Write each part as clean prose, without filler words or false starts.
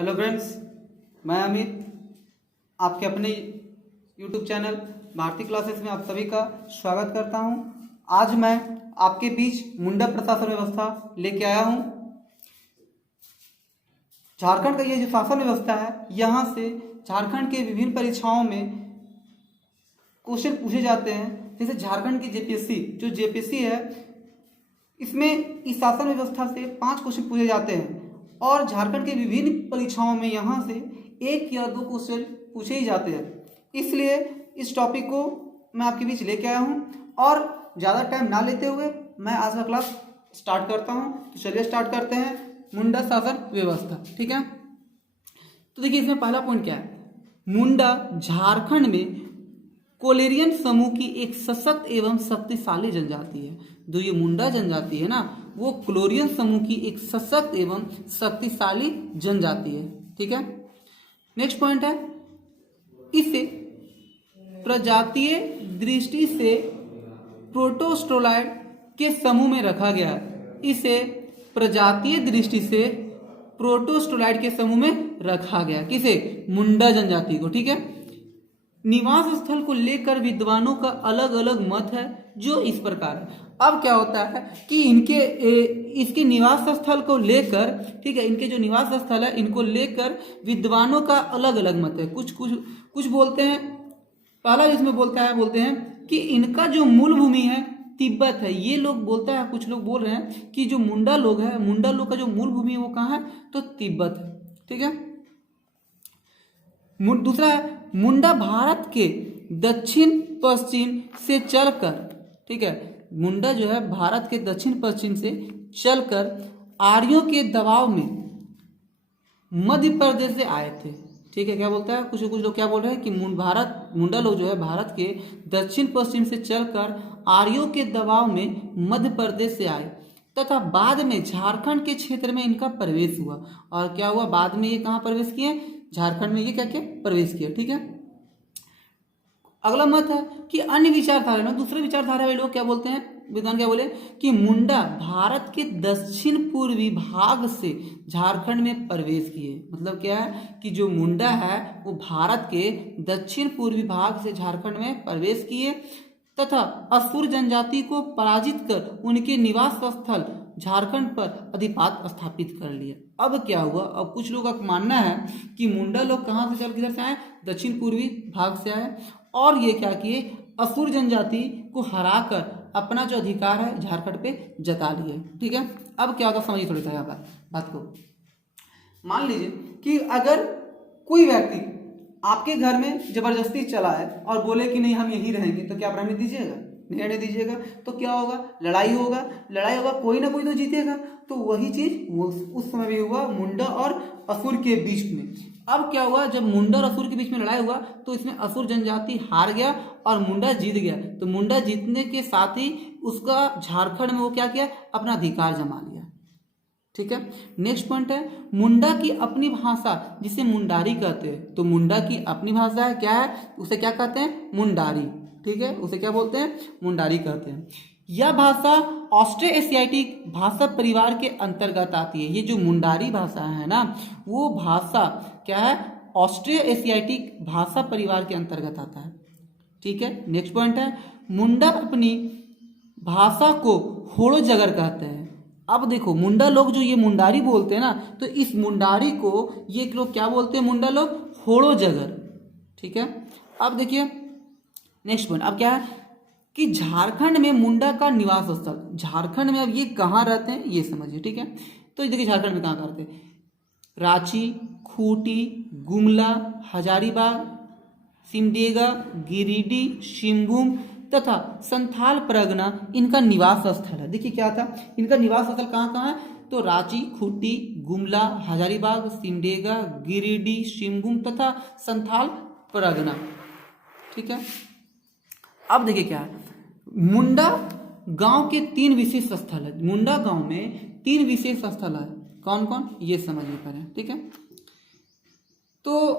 Hello friends, मैं अमित आपके अपने यूट्यूब चैनल भारती क्लासेस में आप सभी का स्वागत करता हूं। आज मैं आपके बीच मुंडा प्रशासन व्यवस्था लेके आया हूं। झारखंड का ये जो शासन व्यवस्था है, यहाँ से झारखंड के विभिन्न परीक्षाओं में क्वेश्चन पूछे जाते हैं। जैसे झारखंड की जेपीएससी है, इसमें इस शासन व्यवस्था से 5 क्वेश्चन पूछे जाते हैं और झारखंड के विभिन्न परीक्षाओं में यहाँ से 1 या 2 क्वेश्चन पूछे ही जाते हैं। इसलिए इस टॉपिक को मैं आपके बीच लेके आया हूँ और ज़्यादा टाइम ना लेते हुए मैं आज का क्लास स्टार्ट करता हूँ। तो चलिए स्टार्ट करते हैं मुंडा शासन व्यवस्था। ठीक है, तो देखिए इसमें पहला पॉइंट क्या है। मुंडा झारखंड में कोलेरियन समूह की एक सशक्त एवं शक्तिशाली जनजाति है। जो ये मुंडा जनजाति है ना, वो कोलेरियन समूह की एक सशक्त एवं शक्तिशाली जनजाति है। ठीक है, नेक्स्ट पॉइंट है, इसे प्रजातीय दृष्टि से प्रोटोस्टोलाइड के समूह में रखा गया है। इसे प्रजातीय दृष्टि से प्रोटोस्टोलाइड के समूह में रखा गया। किसे? मुंडा जनजाति को। ठीक है, निवास स्थल को लेकर विद्वानों का अलग अलग मत है, जो इस प्रकार है। अब क्या होता है कि इसके निवास स्थल को लेकर, ठीक है, इनके जो निवास स्थल है इनको लेकर विद्वानों का अलग अलग मत है। कुछ बोलते हैं, पहला जिसमें बोलते हैं कि इनका जो मूल भूमि है तिब्बत है। ये लोग बोलता है, कुछ लोग बोल रहे हैं कि जो मुंडा लोग है, मुंडा लोग का जो मूल भूमि है वो कहाँ है, तो तिब्बत है। ठीक है, दूसरा है, मुंडा भारत के दक्षिण पश्चिम से चलकर, ठीक है, मुंडा जो है भारत के दक्षिण पश्चिम से चलकर आर्यों के दबाव में मध्य प्रदेश से आए थे। ठीक है, क्या बोलता है, कुछ लोग क्या बोल रहे हैं कि मुंडा लोग जो है भारत के दक्षिण पश्चिम से चलकर आर्यों के दबाव में मध्य प्रदेश से आए तथा बाद में झारखंड के क्षेत्र में इनका प्रवेश हुआ। और क्या हुआ, बाद में ये कहाँ प्रवेश किए, झारखंड में ये क्या प्रवेश किया। ठीक है, अगला मत है कि अन्य विचारधारा में, दूसरे विचारधारा वाले लोग क्या बोलते हैं, विद्वान क्या बोले कि मुंडा भारत के दक्षिण पूर्वी भाग से झारखंड में प्रवेश किए। मतलब क्या है कि जो मुंडा है वो भारत के दक्षिण पूर्वी भाग से झारखंड में प्रवेश किए तथा असुर जनजाति को पराजित कर उनके निवास स्थल झारखंड पर अधिपत्य स्थापित कर लिया। अब क्या हुआ, अब कुछ लोगों का मानना है कि मुंडा लोग कहाँ से चल किधर से आए, दक्षिण पूर्वी भाग से आए और ये क्या किए, असुर जनजाति को हराकर अपना जो अधिकार है झारखंड पे जता लिए। ठीक है, अब क्या होगा समझिए थोड़ी सा यहाँ पर बात को। मान लीजिए कि अगर कोई व्यक्ति आपके घर में जबरदस्ती चला है और बोले कि नहीं हम यहीं रहेंगे, तो क्या आप रहने दीजिएगा? नहीं रहने दीजिएगा। तो क्या होगा, लड़ाई होगा, कोई ना कोई तो जीतेगा। तो वही चीज उस समय भी हुआ मुंडा और असुर के बीच में। अब क्या हुआ, जब मुंडा और असुर के बीच में लड़ाई हुआ तो इसमें असुर जनजाति हार गया और मुंडा जीत गया। तो मुंडा जीतने के साथ ही उसका झारखंड में वो क्या किया, अपना अधिकार जमा लिया। ठीक है, नेक्स्ट पॉइंट है, मुंडा की अपनी भाषा जिसे मुंडारी कहते हैं। तो मुंडा की अपनी भाषा है, क्या है, उसे क्या कहते हैं, मुंडारी। ठीक है, उसे क्या बोलते हैं, मुंडारी कहते हैं। यह भाषा ऑस्ट्रो एशियाटिक भाषा परिवार के अंतर्गत आती है। ये जो मुंडारी भाषा है ना, वो भाषा क्या है, ऑस्ट्रो एशियाटिक भाषा परिवार के अंतर्गत आता है। ठीक है, नेक्स्ट पॉइंट है, मुंडा अपनी भाषा को होड़ो जगर कहते हैं। अब देखो, मुंडा लोग जो ये मुंडारी बोलते हैं ना, तो इस मुंडारी को ये लोग क्या बोलते हैं, मुंडा लोग होड़ो जगर। ठीक है, अब देखिए नेक्स्ट पॉइंट, अब क्या है कि झारखंड में मुंडा का निवास स्थल, झारखंड में अब ये कहाँ रहते हैं ये समझिए। ठीक है, तो देखिए झारखंड में कहाँ रहते हैं, रांची, खूंटी, गुमला, हजारीबाग, सिमडेगा, गिरिडीह, सिंहभूम तथा संथाल परगना इनका निवास स्थल है। देखिए क्या था, इनका निवास स्थल कहाँ कहाँ है, तो रांची, खूंटी, गुमला, हजारीबाग, सिमडेगा, गिरिडीह, सिंहभूम तथा संथाल परगना। ठीक है, अब देखिए क्या है, मुंडा गांव के 3 विशेष स्थल है। मुंडा गांव में 3 विशेष स्थल है, कौन कौन ये समझिए पहले। ठीक है, तो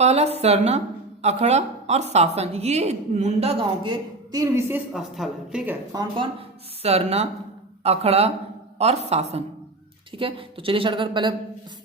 पहला सरना, अखड़ा और शासन, ये मुंडा गांव के 3 विशेष स्थल है। ठीक है, कौन कौन, सरना, अखड़ा और शासन। ठीक है, तो चलिए स्टार्ट कर, पहले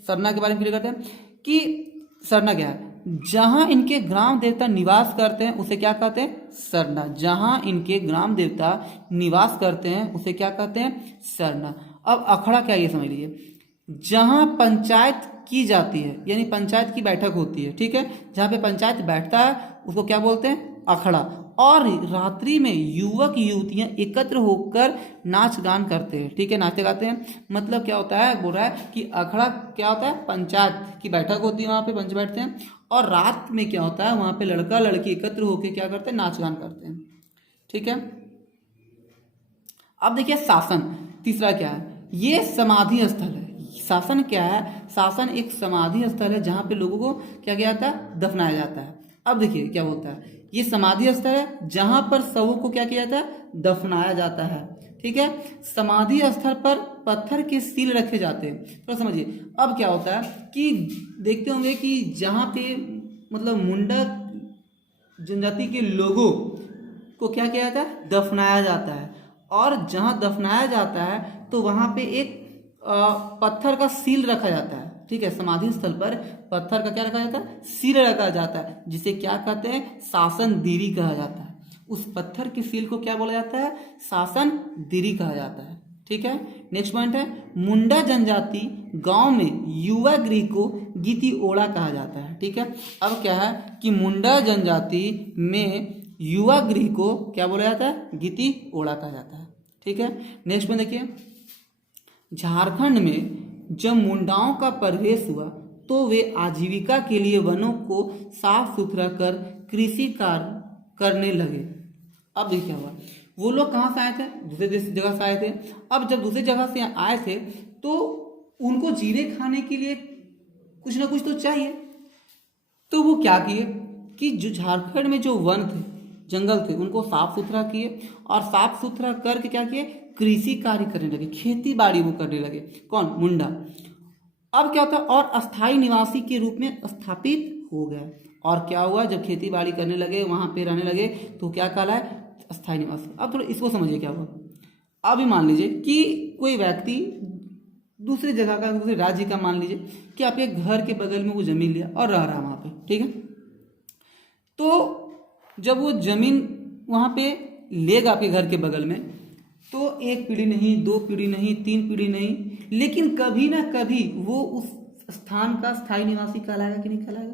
सरना के बारे में क्लियर करते हैं कि सरना क्या है। जहां इनके ग्राम देवता निवास करते हैं उसे क्या कहते हैं, सरना। जहां इनके ग्राम देवता निवास करते हैं उसे क्या कहते हैं, सरना। अब अखड़ा क्या है ये समझ लीजिए। जहां पंचायत की जाती है, यानी पंचायत की बैठक होती है, ठीक है, जहां पे पंचायत बैठता है उसको क्या बोलते हैं, अखड़ा। और रात्रि में युवक युवतियां एकत्र होकर नाच गान करते हैं, ठीक है, नाचते गाते हैं। मतलब क्या होता है, बोल रहा है कि अखड़ा क्या होता है, पंचायत की बैठक होती है, वहां पे पंच बैठते हैं, और रात में क्या होता है, वहां पे लड़का लड़की एकत्र होकर क्या करते हैं, नाच गान करते हैं, ठीक है। अब देखिए शासन, तीसरा क्या है, ये समाधि स्थल है। शासन क्या है, शासन एक समाधि स्थल है जहां पे लोगों को क्या किया जाता है, दफनाया जाता है। अब देखिए क्या होता है, ये समाधि स्थल है जहां पर शवों को क्या किया जाता है, दफनाया जाता है, ठीक है। समाधि स्थल पर पत्थर के सील रखे जाते हैं, तो समझिए। अब क्या होता है कि देखते होंगे कि जहां पे मतलब मुंडा जनजाति के लोगों को क्या किया जाता है, दफनाया जाता है। और जहां दफनाया जाता है तो वहां पे एक पत्थर का सील रखा जाता है, ठीक है। समाधि स्थल पर पत्थर का क्या रखा जाता है, सील रखा जाता है, जिसे क्या कहते हैं, शासन दीरी कहा जाता है। उस पत्थर के सील को क्या बोला जाता है, शासन दीरी कहा जाता है, ठीक है। नेक्स्ट पॉइंट है, मुंडा जनजाति गांव में युवा गृह को गीति ओड़ा कहा जाता है, ठीक है। अब क्या है कि मुंडा जनजाति में युवा गृह को क्या बोला जाता है, गीति ओड़ा कहा जाता है, ठीक है। नेक्स्ट में देखिए, झारखंड में जब मुंडाओं का प्रवेश हुआ तो वे आजीविका के लिए वनों को साफ सुथरा कर कृषि कार्य करने लगे। अब देखिए क्या हुआ, वो लोग कहाँ से आए थे, दूसरे जगह से आए थे। अब जब दूसरी जगह से आए थे तो उनको जीने खाने के लिए कुछ ना कुछ तो चाहिए, तो वो क्या किए कि जो झारखंड में जो वन थे, जंगल थे, उनको साफ सुथरा किए, और साफ सुथरा करके क्या किए, कृषि कार्य करने लगे, खेती बाड़ी वो करने लगे। कौन, मुंडा। अब क्या होता है, और अस्थायी निवासी के रूप में स्थापित हो गए। और क्या हुआ, जब खेती बाड़ी करने लगे, वहां पे रहने लगे, तो क्या कहलाए, अस्थायी निवासी। अब थोड़ा इसको समझिए क्या हुआ। अभी मान लीजिए कि कोई व्यक्ति दूसरी जगह का, दूसरे राज्य का, मान लीजिए कि आपके घर के बगल में वो जमीन लिया और रह रहा वहां पे, ठीक है। तो जब वो जमीन वहां पे लेगा आपके घर के बगल में, तो एक पीढ़ी नहीं, दो पीढ़ी नहीं, तीन पीढ़ी नहीं, लेकिन कभी ना कभी वो उस स्थान का स्थायी निवासी कहलाएगा कि नहीं कहलाएगा,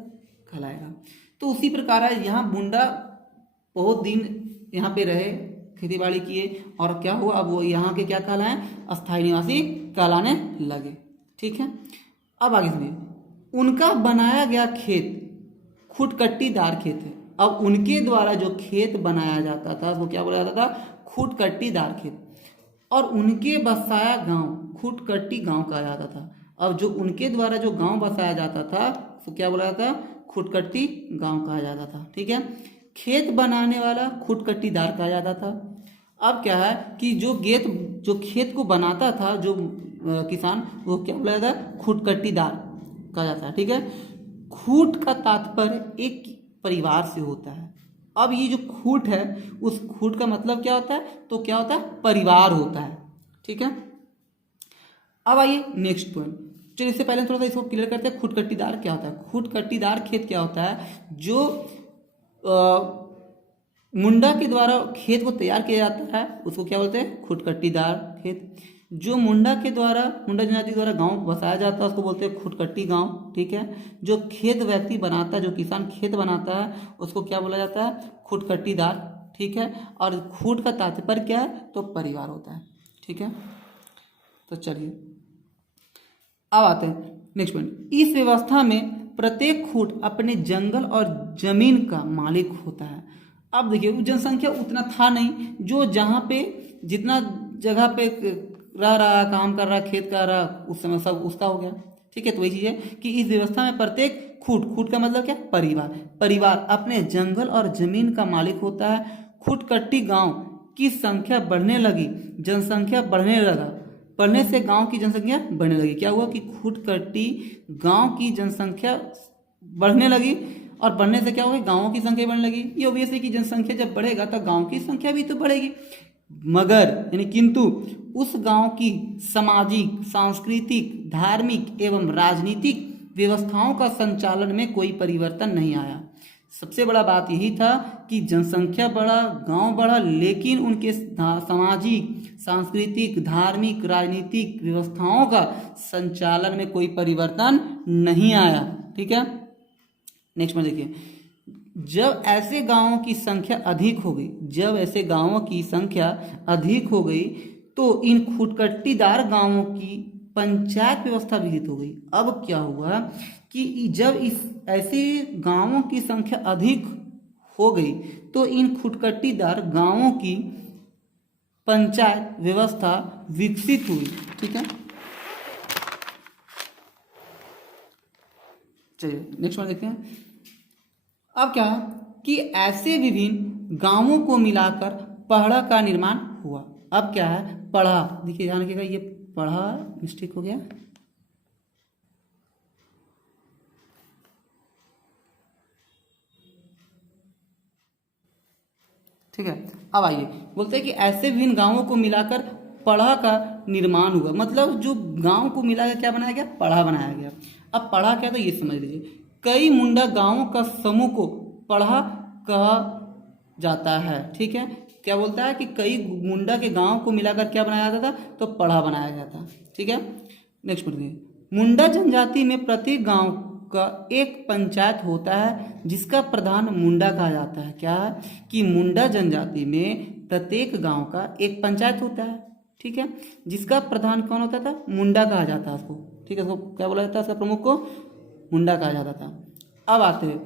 कहलाएगा। तो उसी प्रकार है, यहाँ मुंडा बहुत दिन यहाँ पे रहे, खेती बाड़ी किए, और क्या हुआ, अब वो यहाँ के क्या कहलाए, अस्थायी निवासी कहलाने लगे, ठीक है। अब आगे सुनिए, उनका बनाया गया खेत खुटकट्टीदार खेत है। अब उनके द्वारा जो खेत बनाया जाता था वो क्या बोला जाता था, खुटकट्टीदार खेत। और उनके बसाया गांव खुटकट्टी गांव कहा जाता था। अब जो उनके द्वारा जो गांव बसाया जाता था तो क्या बोला जाता, खुटकट्टी गांव कहा जाता था, ठीक है। खेत बनाने वाला खुटकट्टीदार कहा जाता था। अब क्या है कि जो खेत को बनाता था जो किसान, वो क्या बोला जाता है, खुटकट्टीदार कहा जाता है, ठीक है। खूट का तात्पर्य एक परिवार से होता है। अब ये जो खूट है, उस खूट का मतलब क्या होता है, तो क्या होता है, परिवार होता है, ठीक है। अब आइए नेक्स्ट पॉइंट, चलिए इससे पहले थोड़ा सा इसको क्लियर करते हैं, खुटकट्टीदार क्या होता है। खुटकट्टीदार खेत क्या होता है, जो मुंडा के द्वारा खेत को तैयार किया जाता है उसको क्या बोलते हैं, खुटकट्टीदार खेत। जो मुंडा जनजाति द्वारा गांव बसाया जाता है उसको बोलते हैं खुटकट्टी गांव, ठीक है। जो खेत व्यक्ति बनाता है, जो किसान खेत बनाता है, उसको क्या बोला जाता है, खुटकट्टीदार, ठीक है। और खूट का तात्पर्य क्या है, तो परिवार होता है, ठीक है। तो चलिए अब आते हैं नेक्स्ट पॉइंट। इस व्यवस्था में प्रत्येक खूट अपने जंगल और जमीन का मालिक होता है। अब देखिए जनसंख्या उतना था नहीं, जो जहाँ पे जितना जगह पे रह रहा, काम कर रहा, खेत कर रहा, उस समय सब उसका हो गया, ठीक है। तो वही चीज़ है कि इस व्यवस्था में प्रत्येक खूट का मतलब क्या, परिवार अपने जंगल और जमीन का मालिक होता है। खुटकट्टी गांव की संख्या बढ़ने लगी, जनसंख्या बढ़ने से गांव की जनसंख्या बढ़ने लगी। क्या हुआ कि खुटकट्टी गांव की जनसंख्या बढ़ने लगी, और बढ़ने से क्या होगा, गांवों की संख्या बढ़ने लगी। ये ऑब्वियस है कि जनसंख्या जब बढ़ेगा तो गांव की संख्या भी तो बढ़ेगी। मगर यानी किंतु उस गांव की सामाजिक, सांस्कृतिक, धार्मिक एवं राजनीतिक व्यवस्थाओं का संचालन में कोई परिवर्तन नहीं आया। सबसे बड़ा बात यही था कि जनसंख्या बढ़ा, गांव बढ़ा, लेकिन उनके सामाजिक, सांस्कृतिक, धार्मिक, राजनीतिक व्यवस्थाओं का संचालन में कोई परिवर्तन नहीं आया। ठीक है, नेक्स्ट में देखिए, जब ऐसे गांवों की संख्या अधिक हो गई, जब ऐसे गांवों की संख्या अधिक हो गई तो इन खुटकट्टीदार गांवों की पंचायत व्यवस्था विकसित हो गई। अब क्या हुआ कि जब इस ऐसे गांवों की संख्या अधिक हो गई तो इन खुटकट्टीदार गांवों की पंचायत व्यवस्था विकसित हुई। ठीक है, चलिए नेक्स्ट वन देखते हैं। अब क्या कि ऐसे विभिन्न गांवों को मिलाकर पढ़ा का निर्माण हुआ। अब क्या है, पढ़ा, देखिए ध्यान रखिएगा, ये पढ़ा मिस्टेक हो गया, ठीक है। अब आइए, बोलते हैं कि ऐसे विभिन्न गांवों को मिलाकर पढ़ा का निर्माण हुआ, मतलब जो गांव को मिलाकर क्या बनाया गया, पढ़ा बनाया गया। अब पढ़ा क्या, तो ये समझ लीजिए, कई मुंडा गांवों का समूह को पढ़ा कहा जाता है। ठीक है, क्या बोलता है कि कई मुंडा के गांव को मिलाकर क्या बनाया जाता था, तो पढ़ा बनाया गया था। ठीक है, नेक्स्ट पढ़िए। मुंडा जनजाति में प्रत्येक गांव का एक पंचायत होता है जिसका प्रधान मुंडा कहा जाता है। क्या है कि मुंडा जनजाति में प्रत्येक गांव का एक पंचायत होता है, ठीक है, जिसका प्रधान कौन होता था, मुंडा कहा जाता है उसको। ठीक है, उसको क्या बोला जाता है, उसका प्रमुख को मुंडा कहा जाता था। अब आते हैं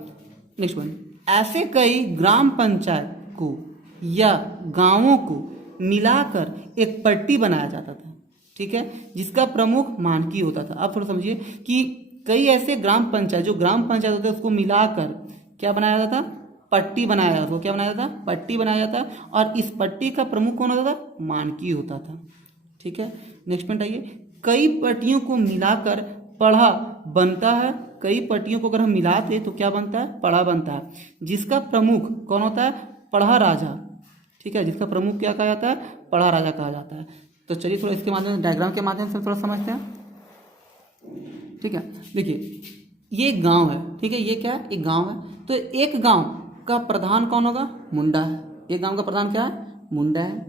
नेक्स्ट वन। ऐसे कई ग्राम पंचायत को या गांवों को मिलाकर एक पट्टी बनाया जाता था। ठीक है, जिसका प्रमुख मानकी होता था। अब थोड़ा समझिए कि कई ऐसे ग्राम पंचायत, जो ग्राम पंचायत होते हैं उसको मिलाकर क्या बनाया जाता, पट्टी बनाया जाता, उसको क्या बनाया जाता, पट्टी बनाया जाता, और इस पट्टी का प्रमुख कौन होता था, मानकी होता था। ठीक है, नेक्स्ट पॉइंट आइए। कई पट्टियों को मिलाकर पढ़ा बनता है। कई पट्टियों को अगर हम मिलाते तो क्या बनता है, पढ़ा बनता है, जिसका प्रमुख कौन होता है, पढ़ा राजा। ठीक है, जिसका प्रमुख क्या कहा जाता है, पढ़ा राजा कहा जाता है। तो चलिए थोड़ा इसके माध्यम से, डायग्राम के माध्यम से थोड़ा समझते हैं। ठीक है, देखिए ये गांव है, ठीक है, ये क्या है, एक गांव है। तो एक गांव का प्रधान कौन होगा, मुंडा है। एक गांव का प्रधान क्या है, मुंडा है।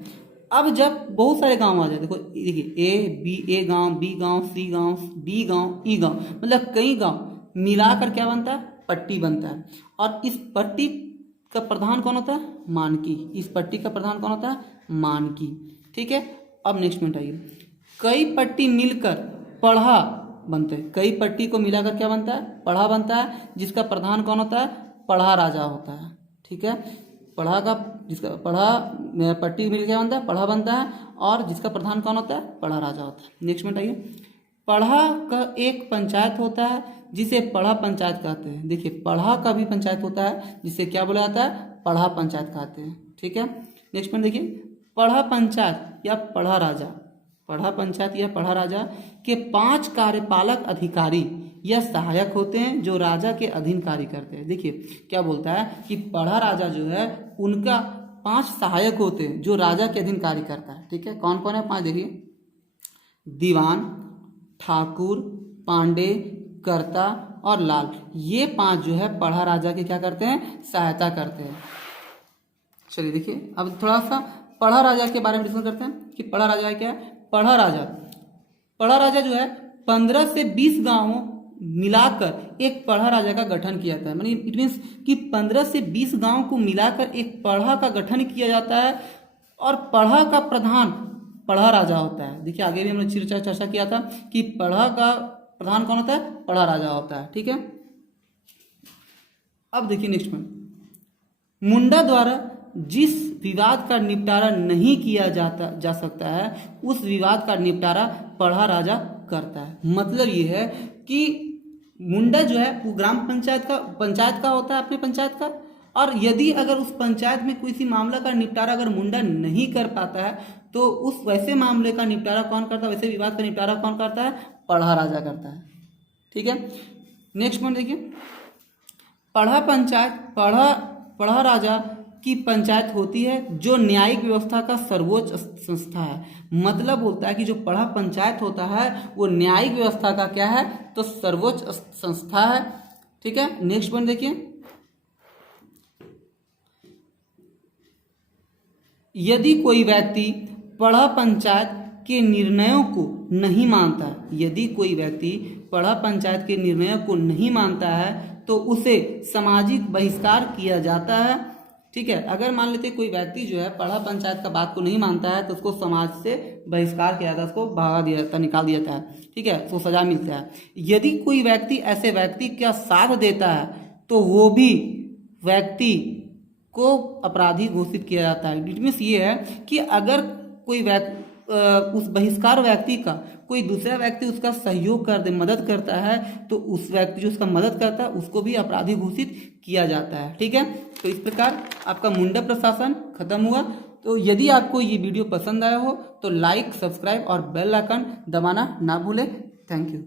अब जब बहुत सारे गांव आ जाए, देखो देखिए ए बी, ए गांव, बी गांव, सी गांव, डी गांव, ई गांव, मतलब कई गांव मिलाकर क्या बनता है, पट्टी बनता है। और इस पट्टी का प्रधान कौन होता है, मानकी। इस पट्टी का प्रधान कौन होता है, मानकी। ठीक है, अब नेक्स्ट मिनट आइए। कई पट्टी मिलकर पढ़ा बनते हैं। कई पट्टी को मिलाकर क्या बनता है, पढ़ा बनता है, जिसका प्रधान कौन होता है, पढ़ा राजा होता है। ठीक है, पढ़ा का, जिसका पढ़ा पट्टी मिल क्या बनता है, पढ़ा बनता है, और जिसका प्रधान कौन होता है, पढ़ा राजा होता है। नेक्स्ट मिनट आइए। पढ़ा का एक पंचायत होता है जिसे पढ़ा पंचायत कहते हैं। देखिए पढ़ा का भी पंचायत होता है जिसे क्या बोला जाता है, पढ़ा पंचायत कहते हैं। ठीक है, नेक्स्ट पॉइंट देखिए। पढ़ा पंचायत या पढ़ा राजा, पढ़ा पंचायत या पढ़ा राजा के 5 कार्यपालक अधिकारी या सहायक होते हैं जो राजा के अधीन कार्य करते हैं। देखिए क्या बोलता है कि पढ़ा राजा जो है उनका 5 सहायक होते हैं जो राजा के अधीन कार्य करता है। ठीक है, कौन कौन है 5, देखिए दीवान, ठाकुर, पांडे, कर्ता और लाल। ये 5 जो है पढ़ा राजा के क्या करते हैं, सहायता करते हैं। चलिए देखिए अब थोड़ा सा पढ़ा राजा के बारे में डिस्कस करते हैं कि पढ़ा राजा क्या है। पढ़ा राजा जो है 15 से 20 गांवों मिलाकर एक पढ़ा राजा का गठन किया जाता है। मानी इट मीन्स कि 15 से 20 गांव को मिलाकर एक पढ़ा का गठन किया जाता है, और पढ़ा का प्रधान पढ़ा राजा होता है। देखिए आगे भी हमने चर्चा किया था कि पढ़ा का प्रधान कौन होता है, पढ़ा राजा होता है। ठीक है, अब देखिए नेक्स्ट में, मुंडा द्वारा जिस विवाद का निपटारा नहीं किया जा सकता है उस विवाद का निपटारा पढ़ा राजा करता है। मतलब ये है कि मुंडा जो है वो ग्राम पंचायत का होता है, अपने पंचायत का, और यदि अगर उस पंचायत में किसी मामला का निपटारा अगर मुंडा नहीं कर पाता है तो उस वैसे मामले का निपटारा कौन करता है, वैसे विवाद का निपटारा कौन करता है, पढ़ा राजा करता है। ठीक है, नेक्स्ट पॉइंट देखिए। पढ़ा पंचायत पढ़ा राजा की पंचायत होती है जो न्यायिक व्यवस्था का सर्वोच्च संस्था है। मतलब बोलता है कि जो पढ़ा पंचायत होता है वो न्यायिक व्यवस्था का क्या है, तो सर्वोच्च संस्था है। ठीक है, नेक्स्ट पॉइंट देखिए, यदि कोई व्यक्ति पढ़ा पंचायत के निर्णयों को नहीं मानता है, यदि कोई व्यक्ति पढ़ा पंचायत के निर्णयों को नहीं मानता है तो उसे सामाजिक बहिष्कार किया जाता है। ठीक है, अगर मान लेते कोई व्यक्ति जो है पढ़ा पंचायत का बात को नहीं मानता है तो उसको समाज से बहिष्कार किया जाता है, उसको भगा दिया जाता है, निकाल दिया जाता है। ठीक है, उसको सजा मिलता है। यदि कोई व्यक्ति ऐसे व्यक्ति का साथ देता है तो वो भी व्यक्ति को अपराधी घोषित किया जाता है। इट मीन्स ये है कि अगर कोई व्यक्ति उस बहिष्कार व्यक्ति का कोई दूसरा व्यक्ति उसका सहयोग कर दे, मदद करता है, तो उस व्यक्ति जो उसका मदद करता है उसको भी अपराधी घोषित किया जाता है। ठीक है, तो इस प्रकार आपका मुंडा प्रशासन खत्म हुआ। तो यदि आपको ये वीडियो पसंद आया हो तो लाइक, सब्सक्राइब और बेल आइकन दबाना ना भूलें। Thank you.